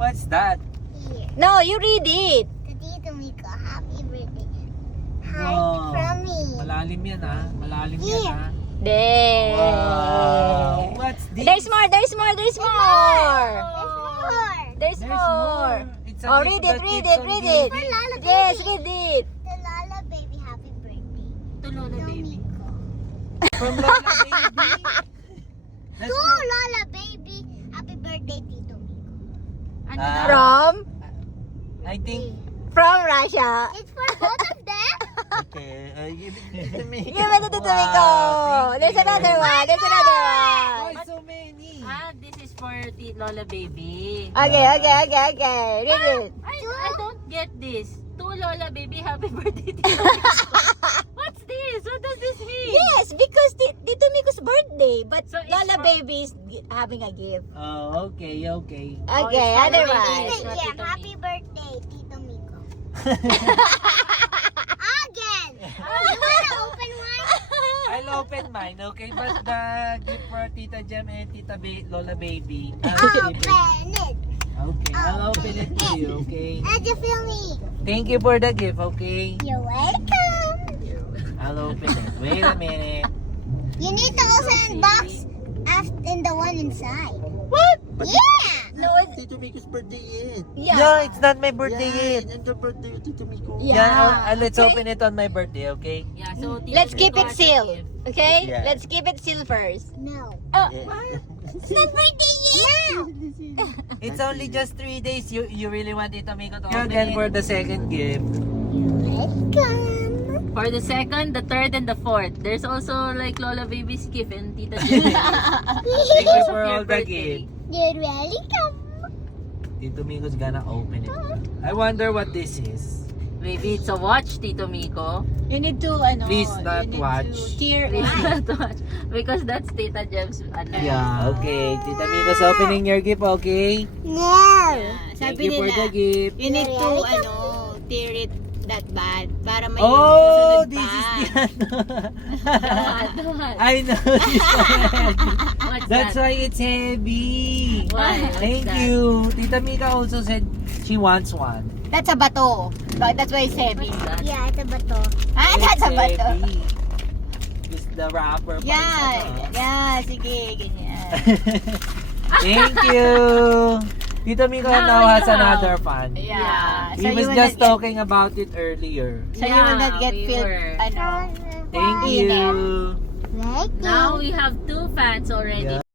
What's that? Here. No, you read it. To Tito Miko, happy birthday. Heart Wow. from me. Malalim yan ah. Malalim yan Yeah. ah. There. Wow. What's this? There's more, there's more, there's more. There's more. There's There's more. It's a Oh, gift read that it, read keeps it, on read giving. it. For Lala Yes, Baby. read it. To Lala Baby, happy birthday. To Lola Tito Baby. Miko. From Lola Baby. That's To from- Lola Baby, happy birthday, Tito Miko. Ano Ah. na? From I think. Russia. It's for both of them. Okay, I give it to me. Give it to Miko. There's another one. There's another one. Why so many? This is for Lola Baby. Okay, okay, okay, okay. Read it. I don't get this. To Lola Baby, happy birthday, Tito Miko. What's this? What does this mean? Yes, because Tito Miko's birthday, but So it's Lola for- Baby is having a gift. Oh, okay, okay. Okay, it's for other Lola one. Baby. Tito Jem, Tito happy Miko. birthday, Tito Miko. Again. You wanna open one? I'll open mine, okay? But the gift for Tita Jem and Lola Baby. Open it. Okay, I'll open it for you, okay? And you feel me? Thank you for the gift, okay? You're welcome. I'll open it. Wait a minute. You need to also unbox in the one inside. What? Yeah. No, it's... Tito Miko's birthday yet. Yeah, it's not my birthday yet. Yan yung birthday of Tito Miko. Yeah. Let's open it on my birthday, okay? Yeah, so Tito Let's keep Miko it has a sealed. gift. Okay? Yeah. Let's keep it sealed first. No. Yeah. It's not birthday yet. It's only just 3 days. You really want Tita Miko to open again for the second gift. Welcome. For the second, the third, and the fourth. There's also like Lola Baby's gift and Tita Jem. Thank you for all the gift. You're welcome. Tito Miko's gonna open it. I wonder what this is. Maybe it's a watch, Tito Miko. You need to, Please not watch. Please not watch. Because that's Tita Jem's ano. Yeah, okay. Tita Miko's opening your gift, okay? No. Thank you for the gift. you need to, Welcome. tear it that bad para may Oh, susunod this pa. is the What? I know this already. What's That's that? why it's heavy. Why? What's Thank that? you. Tita Mika also said she wants one. That's a bato. But that's why it's heavy. What's that? Yeah, it's a bato. Ah, that's a bato. heavy. It's the wrapper. pa rin Yeah, ano. yeah, sige, ganyan. Thank you. Tita Mika now has another fan. Yeah. He was you will just not get- talking about it earlier. So you will not get we filled, were. ano. Thank you. Welcome. Now we have 2 fans already. Yeah.